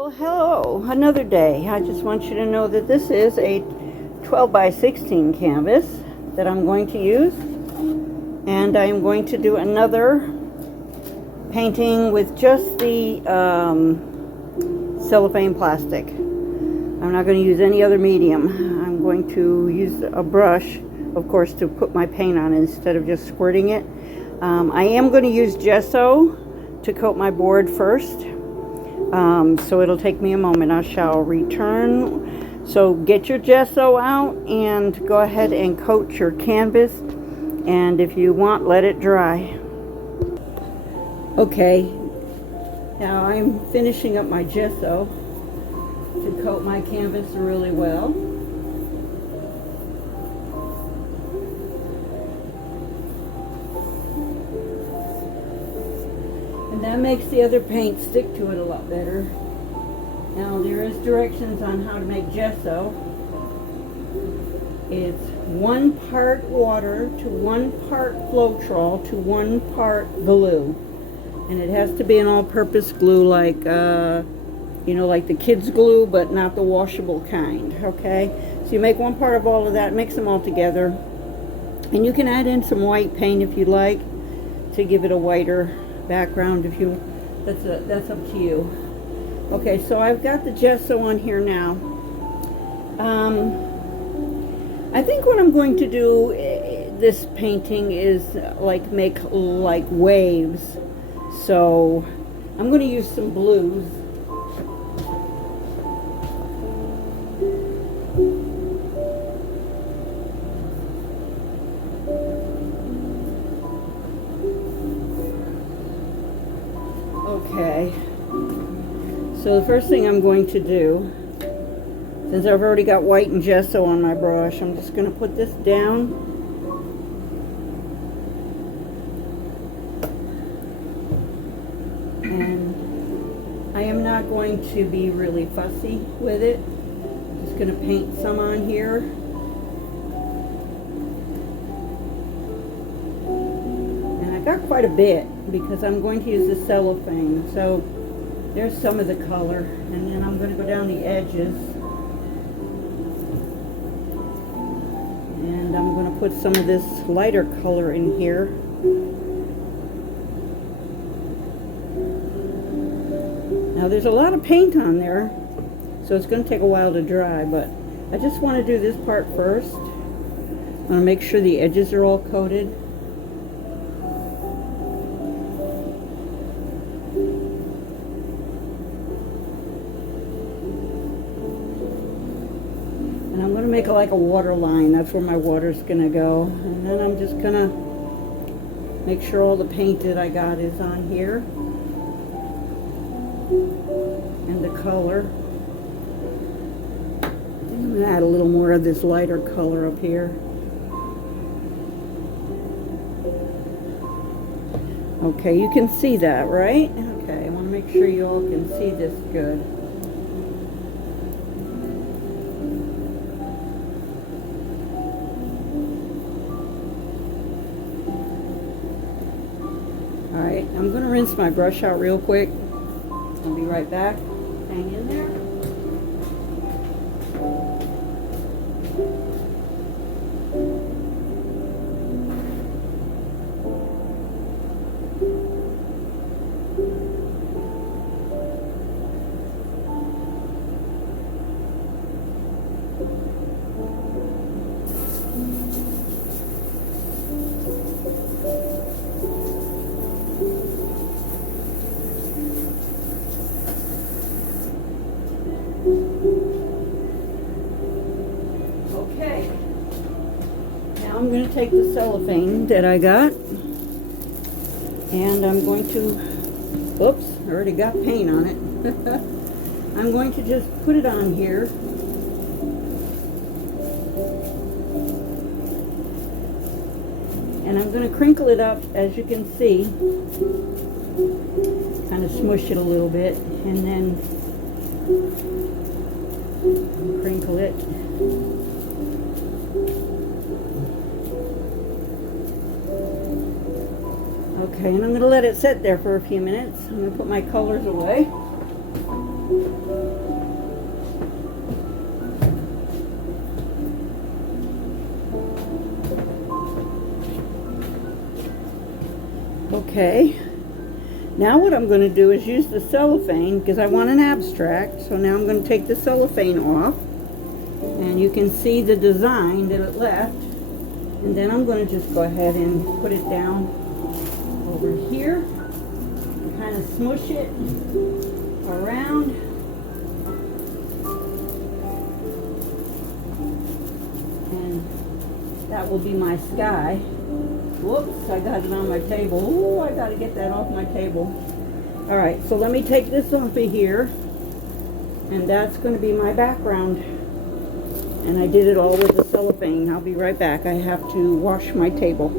Well, hello, another day. I just want you to know that this is a 12 by 16 canvas that I'm going to use, and I'm going to do another painting with just the cellophane plastic. I'm not going to use any other medium. I'm going to use a brush, of course, to put my paint on instead of just squirting it. I am going to use gesso to coat my board first. So it'll take me a moment. I shall return. So get your gesso out and go ahead and coat your canvas, and if you want, let it dry. Okay, now I'm finishing up my gesso to coat my canvas really well. And that makes the other paint stick to it a lot better. Now there is directions on how to make gesso. It's 1 part water to 1 part Floetrol to 1 part glue. And it has to be an all-purpose glue like, you know, like the kids' glue, but not the washable kind, okay? So you make 1 part of all of that, mix them all together. And you can add in some white paint if you'd like to give it a whiter background. If you, that's up to you. Okay, so I've got the gesso on here now. I think what I'm going to do this painting is make like waves. So I'm going to use some blues. Okay, so the first thing I'm going to do, since I've already got white and gesso on my brush, I'm just going to put this down. And I am not going to be really fussy with it. I'm just going to paint some on here. And I got quite a bit because I'm going to use the cellophane. So there's some of the color, and then I'm going to go down the edges, and I'm going to put some of this lighter color in here. Now there's a lot of paint on there, so it's going to take a while to dry, but I just want to do this part first. I want to make sure the edges are all coated. And I'm going to make it like a water line. That's where my water's going to go. And then I'm just going to make sure all the paint that I got is on here. And the color. I'm going to add a little more of this lighter color up here. Okay, you can see that, right? Okay, I want to make sure you all can see this good. Alright, I'm going to rinse my brush out real quick. I'll be right back. Hang in there. I'm going to take the cellophane that I got, and I'm going to, oops, I already got paint on it. I'm going to just put it on here. And I'm going to crinkle it up, as you can see, kind of smush it a little bit, and then crinkle it. Okay, and I'm going to let it sit there for a few minutes. I'm going to put my colors away. Okay. Now what I'm going to do is use the cellophane because I want an abstract. So now I'm going to take the cellophane off. And you can see the design that it left. And then I'm going to just go ahead and put it down over here. And kind of smush it around. And that will be my sky. Whoops, I got it on my table. Ooh, I got to get that off my table. All right, so let me take this off of here. And that's going to be my background. And I did it all with the cellophane. I'll be right back. I have to wash my table.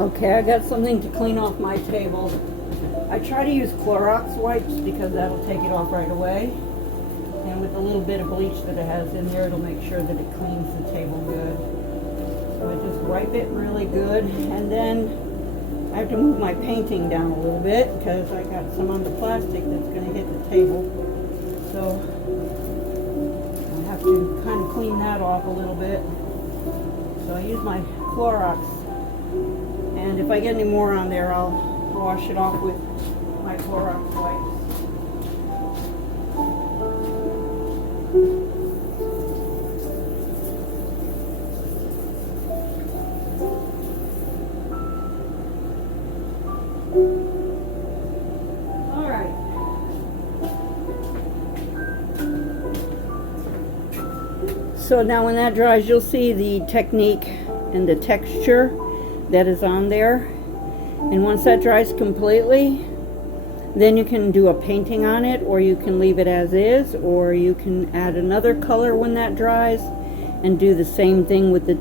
Okay, I got something to clean off my table. I try to use Clorox wipes because that'll take it off right away. And with a little bit of bleach that it has in there, it'll make sure that it cleans the table good. So I just wipe it really good. And then I have to move my painting down a little bit because I got some on the plastic that's going to hit the table. So I have to kind of clean that off a little bit. So I use my Clorox. And if I get any more on there, I'll wash it off with my Clorox wipes. All right. So now when that dries, you'll see the technique and the texture that is on there. And once that dries completely, then you can do a painting on it, or you can leave it as is, or you can add another color when that dries and do the same thing with the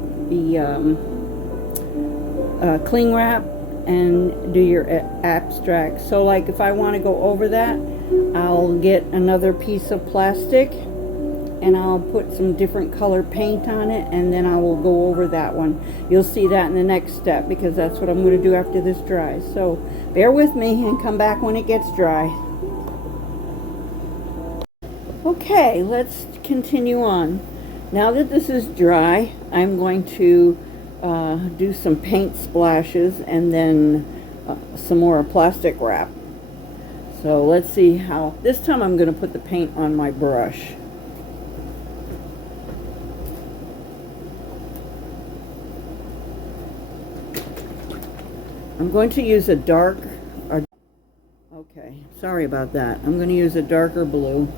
cling wrap and do your abstract. So like if I want to go over that, I'll get another piece of plastic and I'll put some different color paint on it, and then I will go over that one. You'll see that in the next step because that's what I'm going to do after this dries. So bear with me and come back when it gets dry. Okay, let's continue on. Now that this is dry, I'm going to do some paint splashes and then some more plastic wrap. So let's see how, this time I'm going to put the paint on my brush. I'm going to use a dark, okay, sorry about that. I'm going to use a darker blue.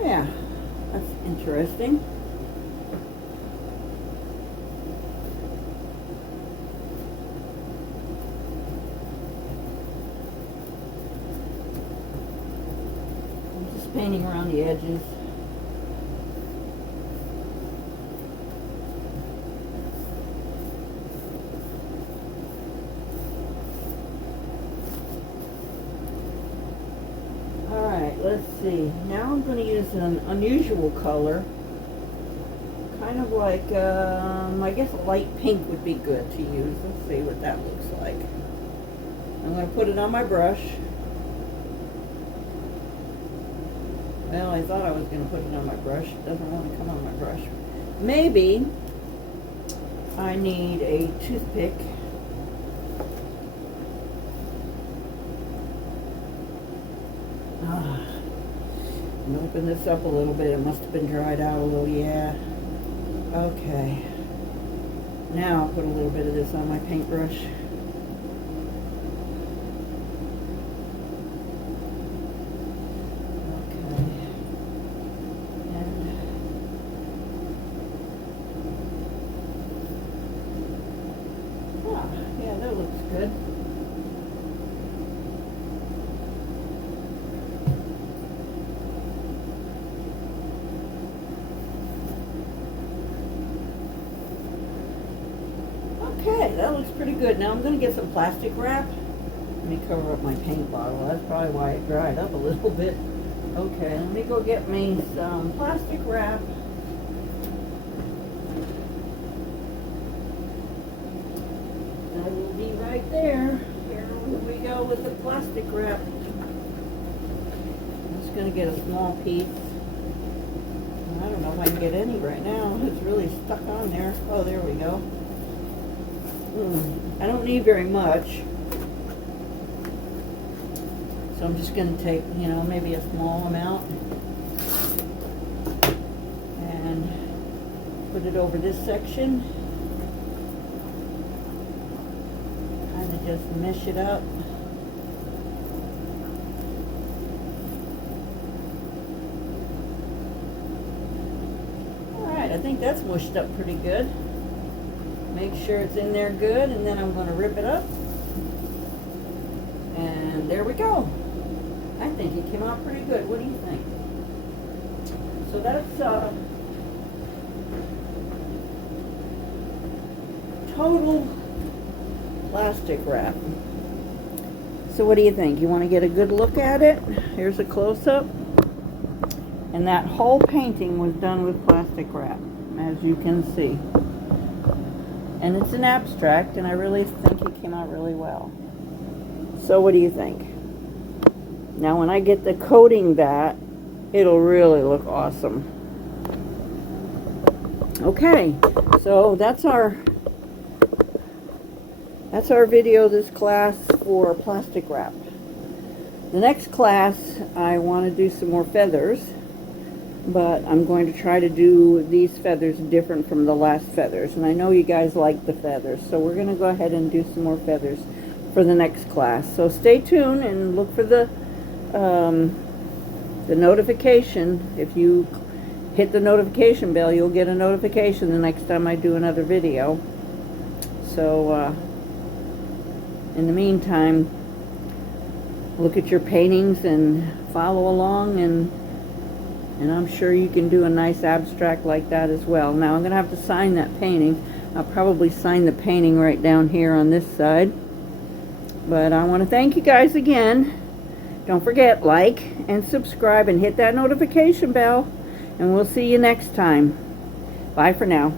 Yeah, that's interesting. Painting around the edges. Alright, let's see. Now I'm going to use an unusual color. Kind of like, I guess a light pink would be good to use. Let's see what that looks like. I'm going to put it on my brush. Well, I thought I was going to put it on my brush. It doesn't want to come on my brush. Maybe I need a toothpick. And open this up a little bit. It must have been dried out a little, yeah. Okay. Now I'll put a little bit of this on my paintbrush. That looks good. Okay, that looks pretty good. Now I'm going to get some plastic wrap. Let me cover up my paint bottle. That's probably why it dried up a little bit. Okay, let me go get me some plastic wrap. I will be right there. Here we go with the plastic wrap. Just just going to get a small piece. I don't know if I can get any right now. It's really stuck on there. Oh, there we go. I don't need very much. So I'm just going to take, you know, maybe a small amount and put it over this section. Kind of just mesh it up. I think that's mushed up pretty good. Make sure it's in there good, and then I'm going to rip it up. And there we go. I think it came out pretty good. What do you think? So that's total plastic wrap. So what do you think? You want to get a good look at it? Here's a close-up. And that whole painting was done with plastic wrap, as you can see. And it's an abstract, and I really think it came out really well. So what do you think? Now when I get the coating that, it'll really look awesome. Okay, so that's our video, this class for plastic wrap. The next class, I want to do some more feathers. But I'm going to try to do these feathers different from the last feathers. And I know you guys like the feathers. So we're going to go ahead and do some more feathers for the next class. So stay tuned and look for the notification. If you hit the notification bell, you'll get a notification the next time I do another video. So in the meantime, look at your paintings and follow along, and I'm sure you can do a nice abstract like that as well. Now I'm going to have to sign that painting. I'll probably sign the painting right down here on this side. But I want to thank you guys again. Don't forget, like and subscribe and hit that notification bell. And we'll see you next time. Bye for now.